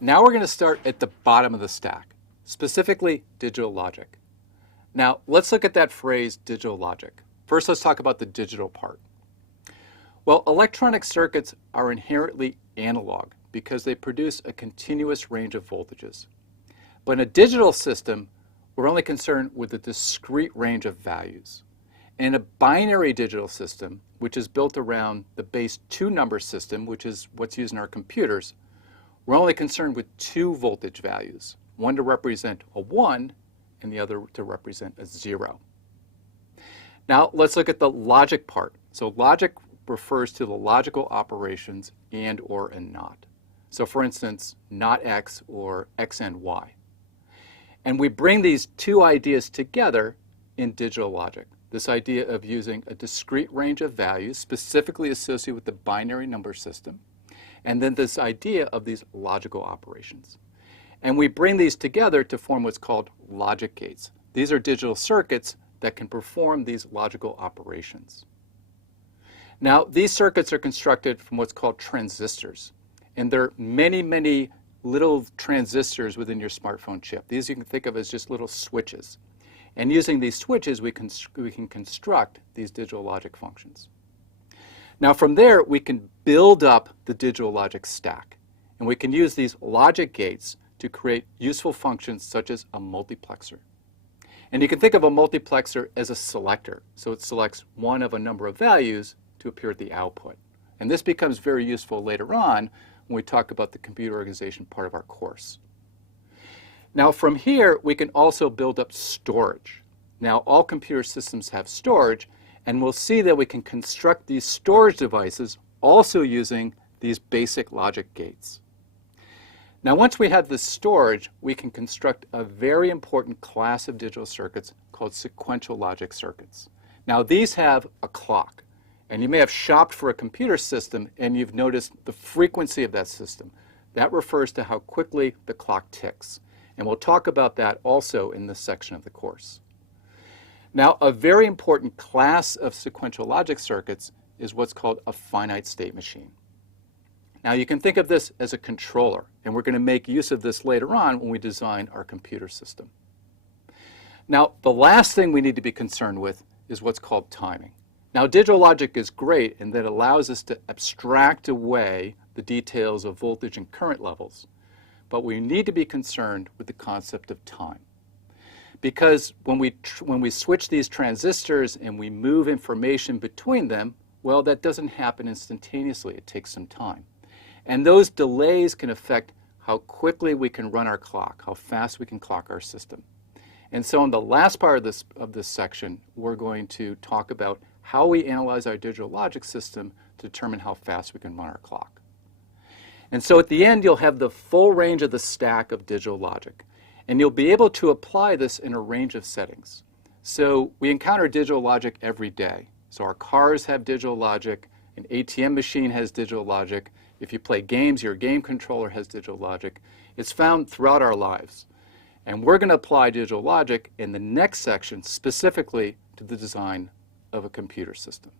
Now we're going to start at the bottom of the stack, specifically digital logic. Now let's look at that phrase, digital logic. First, let's talk about the digital part. Well, electronic circuits are inherently analog because they produce a continuous range of voltages. But in a digital system, we're only concerned with a discrete range of values. In a binary digital system, which is built around the base 2 number system, which is what's used in our computers, we're only concerned with 2 voltage values, one to represent a 1 and the other to represent a 0. Now let's look at the logic part. So logic refers to the logical operations and, or, and not. So for instance, not x or x and y. And we bring these two ideas together in digital logic. This idea of using a discrete range of values specifically associated with the binary number system, and then this idea of these logical operations. And we bring these together to form what's called logic gates. These are digital circuits that can perform these logical operations. Now, these circuits are constructed from what's called transistors. And there are many, many little transistors within your smartphone chip. These you can think of as just little switches. And using these switches, we can construct these digital logic functions. Now, from there, we can build up the digital logic stack. And we can use these logic gates to create useful functions such as a multiplexer. And you can think of a multiplexer as a selector. So it selects one of a number of values to appear at the output. And this becomes very useful later on when we talk about the computer organization part of our course. Now from here, we can also build up storage. Now all computer systems have storage, and we'll see that we can construct these storage devices also using these basic logic gates. Now once we have this storage, we can construct a very important class of digital circuits called sequential logic circuits. Now these have a clock. And you may have shopped for a computer system and you've noticed the frequency of that system. That refers to how quickly the clock ticks. And we'll talk about that also in this section of the course. Now, a very important class of sequential logic circuits is what's called a finite state machine. Now, you can think of this as a controller, and we're going to make use of this later on when we design our computer system. Now, the last thing we need to be concerned with is what's called timing. Now, digital logic is great in that it allows us to abstract away the details of voltage and current levels, but we need to be concerned with the concept of time. Because when we switch these transistors and we move information between them, well, that doesn't happen instantaneously. It takes some time. And those delays can affect how quickly we can run our clock, how fast we can clock our system. And so in the last part of this section, we're going to talk about how we analyze our digital logic system to determine how fast we can run our clock. And so at the end, you'll have the full range of the stack of digital logic. And you'll be able to apply this in a range of settings. So we encounter digital logic every day. So our cars have digital logic, an ATM machine has digital logic. If you play games, your game controller has digital logic. It's found throughout our lives. And we're going to apply digital logic in the next section specifically to the design of a computer system.